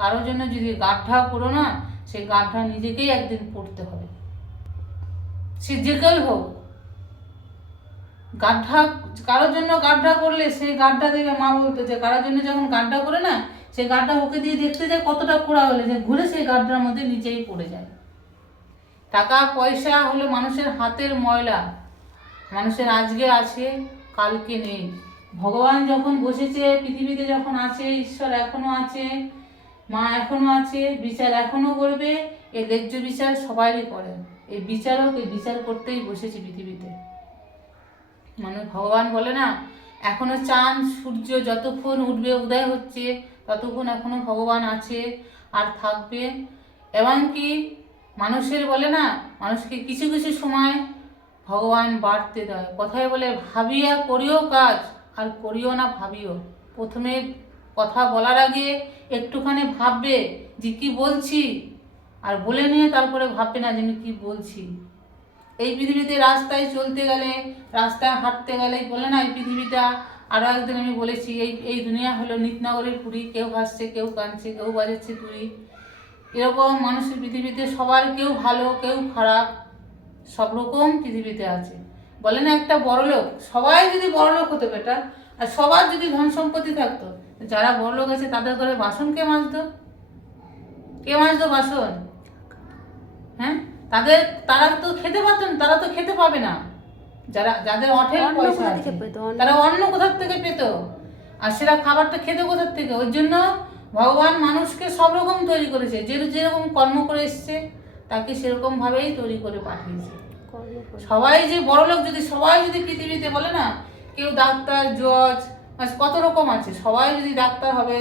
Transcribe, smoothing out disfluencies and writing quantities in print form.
কারোর জন্য যদি গাড্ডা করো না, সেই গাড্ডা নিজেকেই একদিন পড়তে হবে, সে যে কেউ হোক। গাড্ডা কারোর জন্য গাড্ডা করলে সেই গাড্ডা দেখে মা বলতো যে কারোর জন্য যখন গাড্ডা করে না, সেই গাড্ডা ওকে দিয়ে দেখতে যায় কতটা খোঁড়া হলে, যে ঘুরে সেই গাড্ডার মধ্যে নিচেই পড়ে যায়। টাকা পয়সা হলো মানুষের হাতের ময়লা, মানুষের আজকে আছে কালকে নেই। ভগবান যখন বসেছে পৃথিবীতে, যখন আছে ঈশ্বর এখনো আছে, মা এখনো আছে, বিচার এখনো করবে। এই ন্যায্য বিচার সবাইই করেন, এই বিচারক এই বিচার করতেই বসেছে পৃথিবীতে। মানে ভগবান বলে না, এখনো চাঁদ সূর্য যতক্ষণ উঠবে উদয় হচ্ছে ততক্ষণ এখনো ভগবান আছে আর থাকবে। এমনকি মানুষের বলে না, মানুষকে কিছু কিছু সময় ভগবান বাড়তে দেয়। কথায় বলে ভাবিয়া করিও কাজ আর করিও না ভাবিও। প্রথমে কথা বলার আগে একটুখানি ভাববে যে কি বলছি, আর বলে নিয়ে তারপরে ভাববে না যে আমি কি বলছি। এই পৃথিবীতে রাস্তায় চলতে গেলে, রাস্তায় হাঁটতে গেলে বলে না, এই পৃথিবীটা, আরও একদিন আমি বলেছি, এই দুনিয়া হলো নিতনগরের পুরী, কেউ হাসছে কেউ কাঁদছে কেউ বাজাচ্ছে তুড়ি। এরকম মানুষের পৃথিবীতে সবার কেউ ভালো কেউ খারাপ, সব রকম পৃথিবীতে আছে। বলে না একটা বড়লোক, সবাই যদি বড়লোক হতো বেটা, আর সবার যদি ধন সম্পত্তি থাকতো, যারা বড়লোক আছে তাদের ঘরে বাসন কে মাজতো? কে মাজতো বাসন? হ্যাঁ, তারা তো খেতে পারতেন, তারা তো খেতে পাবে না। যাদের অঠেল পয়সা আছে তারা অন্য কোথার থেকে পেত, আর সেটা খাবারটা খেতে কোথার থেকে? ওই জন্য ভগবান মানুষকে সব রকম তৈরি করেছে, যেরকম কর্ম করে এসছে তাকে সেরকম ভাবেই তৈরি করে পাঠিয়েছে। সবাই যে বড়লোক, যদি সবাই যদি পৃথিবীতে বলে না, কেউ ডাক্তার জজ কত রকম আছে, সবাই যদি ডাক্তার হবে